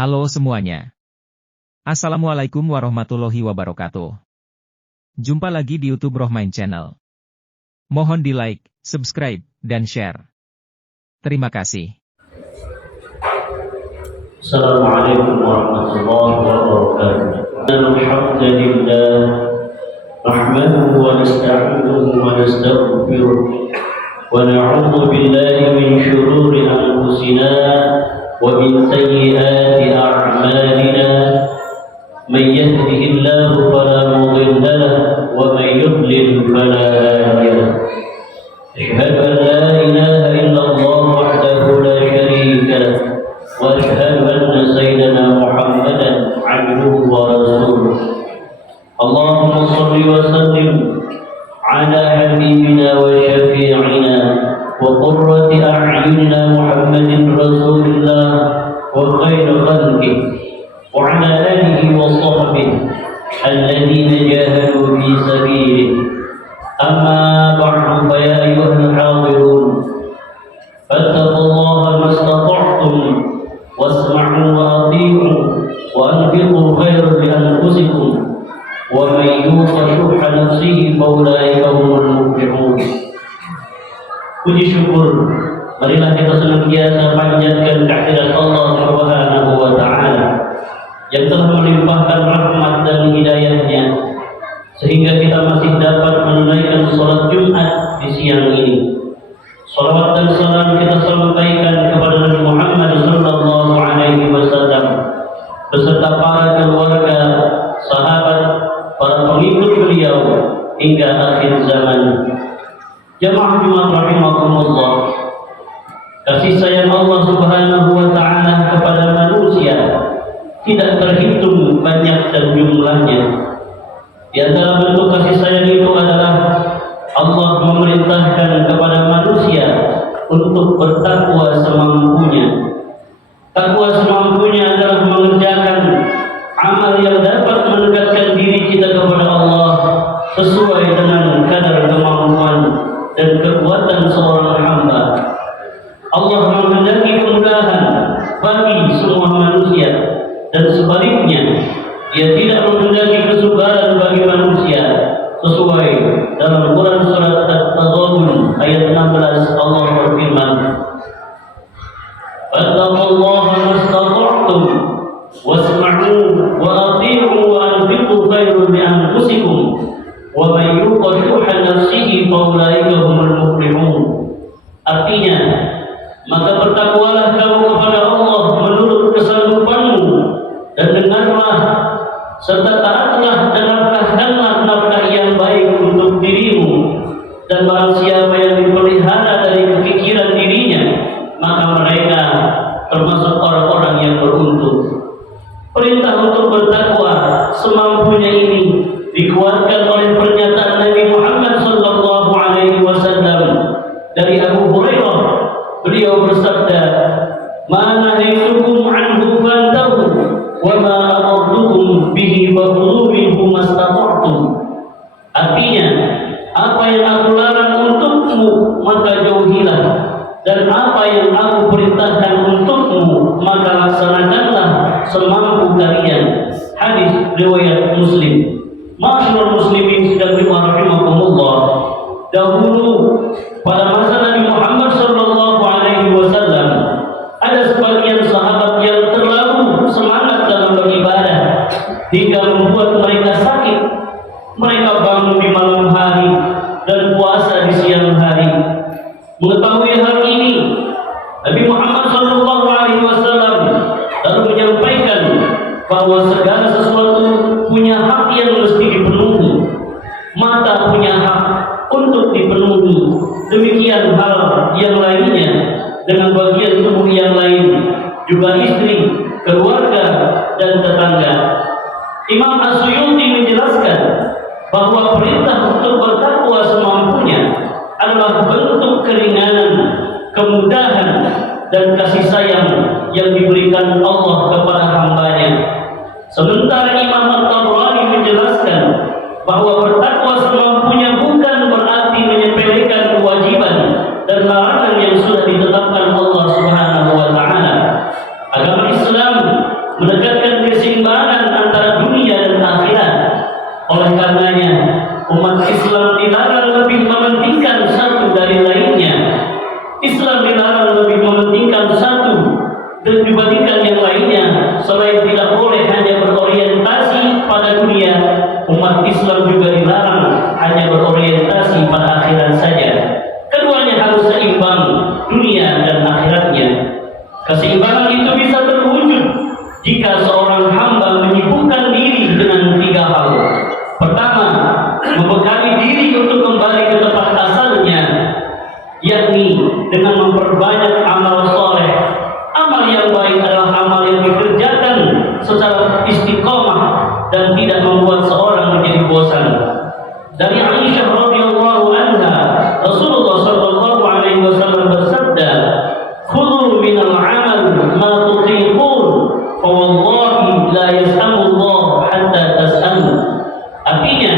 Halo semuanya. Assalamualaikum warahmatullahi wabarakatuh. Jumpa lagi di YouTube Rohmain Channel. Mohon di like, subscribe, dan share. Terima kasih. Assalamualaikum warahmatullahi wabarakatuh. Alhamdulillah, nahmaduhu wa nasta'inuhu wa nastaghfiruh, wa na'udzu billahi min shururi anfusina wa min sayyiati a'malina. Man yahdihillahu fala mudilla lahu wa man yudlil fala hadiya lahu. Asyhadu an la ilaha illallah wahdahu la syarika lahu wa asyhadu anna sayyidana Muhammadan 'abduhu wa rasuluh. Allahumma shalli wa sallim ala habibina wa syafi'ina wa qurrati a'yunina Muhammadin rasulillah wa khairu khalqihi wa ala alihi wa sahbihi alladhina jahadu fi sabilihi. Amma ba'du, fa ya ayyuhal hadirun, fattaqullaha mastata'tum wasma'u wa ati'u wa anfiqu khairan li anfusikum wa man yuqa shuhha nafsihi fa ulaika humul muflihun. Puji syukur, marilah kita senantiasa panjatkan kehadirat Allah Subhanahu wa taala yang telah melimpahkan rahmat dan hidayahnya sehingga kita masih dapat menunaikan salat Jumat di siang ini. Salawat dan salam kita sampaikan kepada Nabi Muhammad sallallahu alaihi wasallam beserta para keluarga, sahabat, para pengikut beliau hingga akhir zaman. Jamaah Jumat rahimakumullah, kasih sayang Allah Subhanahu wa taala kepada manusia tidak terhitung banyak dan jumlahnya. Di antara bentuk kasih sayang itu adalah Allah memerintahkan kepada manusia untuk bertakwa semampunya. Takwa semampunya adalah mengerjakan amal yang dapat mendekatkan diri kita kepada Allah sesuai dengan kadar kemampuan dan kekuatan seorang hamba. Allah menghendaki kemudahan bagi semua manusia, dan sebaliknya Dia tidak menghendaki kesukaran bagi manusia. Sesuai dalam Quran surat At-Taghabun ayat 16, Allah berfirman, fattaqullaha mastata'tum wasma'u wa ati'u wa anfiqu khairan li anfusikum wa man yuqa shuhha nafsihi fa ulaika humul muflihun. Artinya, maka bertakwalah kamu kepada Allah menurut kesanggupanmu, dan dengarlah serta taatlah dan nafkahkanlah nafkah yang baik untuk dirimu. Dan barang siapa yang dipelihara dari kefikiran dirinya, maka mereka termasuk orang-orang yang beruntung. Perintah untuk bertakwa semampunya ini dikuatkan oleh pernyataan Nabi Muhammad sallallahu alaihi wasallam dari Abu Hurairah. Beliau bersabda, "Ma nahaitukum anhu fantahu wa ma amartukum bihi fakhudhu minhu mastata'tum." Artinya, apa yang aku larang untukmu maka jauhilah, dan apa yang aku perintahkan untukmu maka laksanakanlah semampu kalian. Hadis riwayat Muslim. Ma'asyiral muslimin sedang rahimakumullah, dahulu pada masa Nabi Muhammad sallallahu alaihi wasallam ada sebagian sahabat yang terlalu semangat dalam beribadah hingga membuat mereka sakit. Mereka bangun di malam hari dan puasa di siang hari. Mengetahui hal ini, Nabi Muhammad sallallahu alaihi wasallam lalu menyampaikan bahwa segala sesuatu punya hak yang mesti dipenuhi. Mata punya hak untuk dipenuhi. Demikian hal yang lainnya dengan bagian tubuh yang lain, juga istri, keluarga, dan tetangga. Imam As-Suyuti menjelaskan bahwa perintah untuk bertakwa semampunya adalah bentuk keringanan, kemudahan, dan kasih sayang yang diberikan Allah kepada hambanya. Sementara Imam At-Tabrani menjelaskan bahwa bertakwa semampunya bukan berarti menyepelekan kewajiban dan larangan yang sudah ditetapkan Allah Subhanahu wa taala. Agama Islam menegakkan keseimbangan antara dunia dan akhirat. Oleh karenanya, umat Islam dilarang lebih mementingkan satu dari lainnya. Islam dilarang lebih mementingkan satu dan dibandingkan yang lainnya. Selain tidak boleh hanya berorientasi pada dunia, umat Islam juga dilarang hanya berorientasi pada akhirat saja. Keduanya harus seimbang, dunia dan akhiratnya. Keseimbangan itu bisa terwujud jika seorang hamba menyibukkan diri dengan 3 hal. Pertama, membekali diri untuk kembali ke tempat asalnya, yakni dengan memperbanyak amal soleh. Amal yang baik adalah amal yang dikerjakan secara istiqomah dan tidak membuat seorang menjadi bosan. Dari Aisyah radhiyallahu anha, Rasulullah sallallahu alaihi wasallam bersabda, "Khudhu minal 'amal ma tutiqun, fa wallahi la yas'amu Allah hatta tas'amu." Artinya,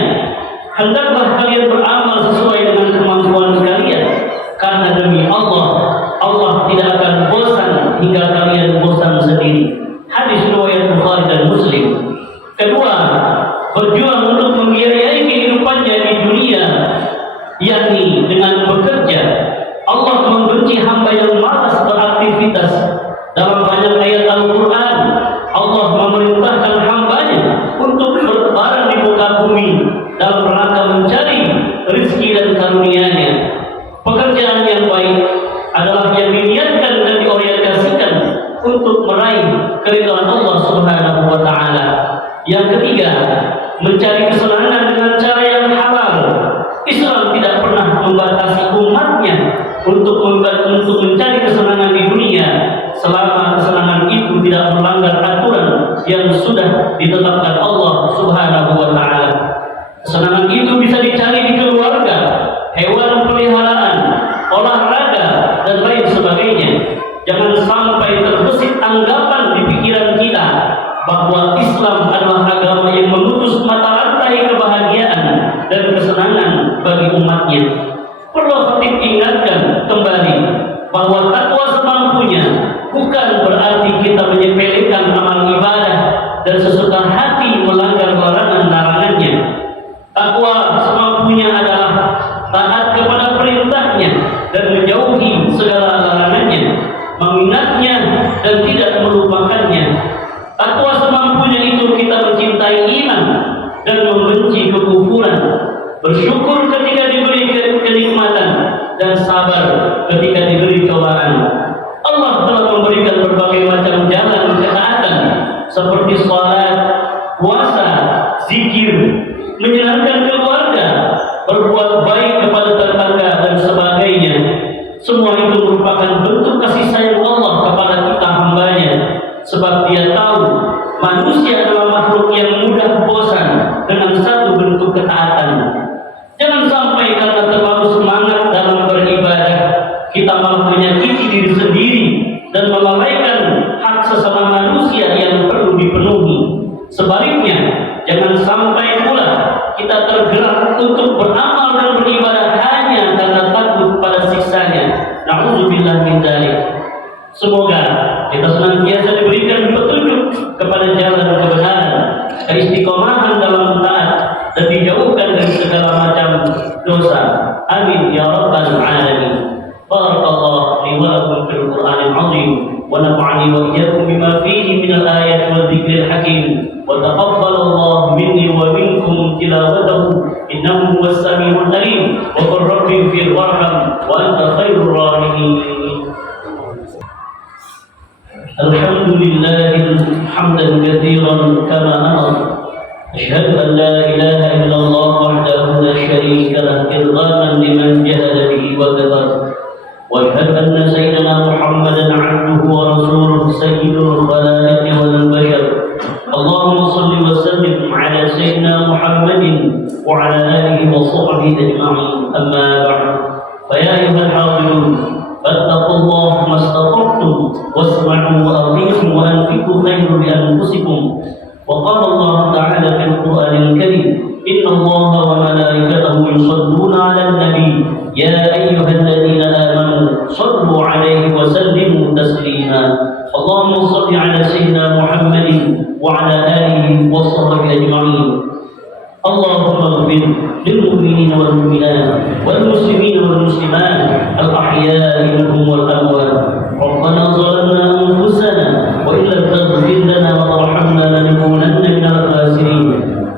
hendaklah kalian beramal sesuai dengan kemampuan kalian, karena demi Allah, Allah tidak akan bosan hingga kalian bosan sendiri. Hadis riwayat Bukhari dan Muslim. Kedua, berjuang untuk membiayai kehidupannya di dunia, yakni dengan bekerja. Allah membenci hamba yang malas beraktivitas. Dalam banyak ayat Al-Quran, Allah memerintahkan hambanya untuk berbarang di muka bumi dalam rangka mencari rezeki dan karunia-Nya. Pekerjaan yang baik adalah yang diniatkan dan diorientasikan untuk meraih keridhaan Allah Subhanahu wa taala. Yang ketiga, mencari kesenangan dengan cara yang halal. Islam tidak pernah membatasi umatnya untuk mencari kesenangan di dunia selama kesenangan itu tidak melanggar aturan yang sudah ditetapkan Allah Subhanahu wa taala. Kesenangan itu bisa dicari di keluarga, hewan peliharaan, olahraga dan lain sebagainya. Jangan sampai terbesit anggapan di pikiran kita bahwa Islam adalah agama yang memutus mata rantai kebahagiaan dan kesenangan bagi umatnya. Perlu khatib ingatkan kembali bahwa takwa semampunya bukan berarti kita menyepelekan amal ibadah dan sesuka hati melanggar larangan-larangannya. Takwa semampunya adalah taat kepada perintahnya dan menjauhi segala larangannya, mengingatnya dan tidak melupakannya. Takwa semampunya itu kita mencintai iman dan membenci kekufuran, bersyukur ketika diberi kenikmatan dan sabar ketika diberi cobaan. Allah telah memberikan berbagai macam jalan ketaatan seperti salat, puasa, zikir, menyenangkan keluarga, berbuat baik kepada tetangga dan sebagainya. Semua itu merupakan bentuk kasih sayang Allah kepada kita hambanya, sebab Dia tahu manusia adalah makhluk yang mudah bosan dengan satu bentuk ketaatan. Jangan sampai karena terlalu semangat dalam beribadah, kita malah menyakiti diri sendiri dan melalaikan hak sesama manusia yang perlu dipenuhi. Sebaliknya, jangan sampai pula kita tergerak untuk beramal dan beribadah hanya karena takut pada siksanya. Na'udzubillah min dzalik. Semoga kita senantiasa diberikan petunjuk kepada jalan kebenaran, keistiqomahan dalam taat, dan dijauhkan dari segala macam dosa. Amin ya rabbal alamin. Barakallahu li wa lakum fil Qur'anil 'azim wa nafa'ani wa iyyakum bima fihi minal ayati wal dzikril hakim. Wa taqabbalallahu minni wa minkum tilawatahu innahu huwas samiul alim. Wa qur rabbi ighfir warham wa anta khairur rahimin. Alhamdulillah hamdan katsiran kama amara. Asyhadu an la ilaha illallah wahdahu la syarika lah irghaman liman jahada bihi wa kafara. Wa asyhadu anna sayyidina Muhammadan 'abduhu wa rasuluhu sayyidul khalaiqi wal bashar. Allahumma shalli wa sallim 'ala sayyidina Muhammadin wa 'ala alihi wa sahbihi ajma'in. Amma ba'd. Fa ya ayyuhal hadirun فاتقوا الله ما استطعتم واسمعوا واطيعوا وانفقوا خيرا لانفسكم. وقال الله تعالى في القران الكريم ان الله وملائكته يصلون على النبي يا ايها الذين امنوا صلوا عليه وسلموا تسليما. اللهم صل على سيدنا محمد وعلى آله وصحبه أجمعين. اللهم اغفر للمؤمنين والمؤمنات والمسلمين والمسلمات الأحياء منهم والأموات. ربنا ظلمنا أنفسنا وإن لم تغفر لنا وترحمنا لنكونن من الخاسرين.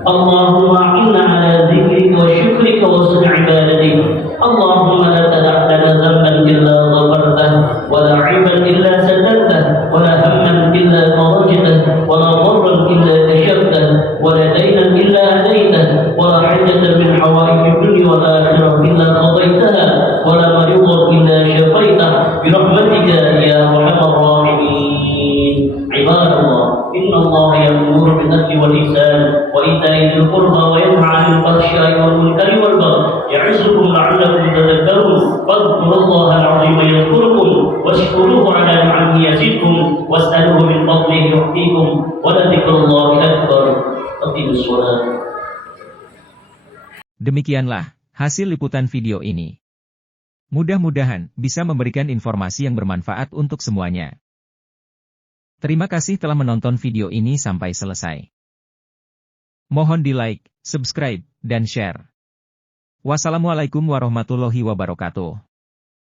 اللهم أعنا على ذكرك وشكرك وحسن عبادتك. اللهم لا تدع لنا ذنبا إلا غفرته ولا عيبا إلا سترته ولا هما إلا فرجته ولا ضرا إلا كشفته ولا دينا إلا أديته ولا حاجة من حوائج الدنيا والآخرة إلا قضيتها ولا مريضا إلا شفيته برحمتك يا أرحم الراحمين. عباد الله، إن الله يأمر بالعدل والإحسان وإيتاء ذي القربى وينهى عن الفحشاء والمنكر والبغي يعظكم لعلكم تذكرون. فاذكروا الله العظيم يذكركم واشكروه على نعمه يزدكم واسألوه من فضله يعطيكم ولذكر الله أكبر. أقيموا الصلاة. Demikianlah hasil liputan video ini. Mudah-mudahan bisa memberikan informasi yang bermanfaat untuk semuanya. Terima kasih telah menonton video ini sampai selesai. Mohon di-like, subscribe, dan share. Wassalamualaikum warahmatullahi wabarakatuh.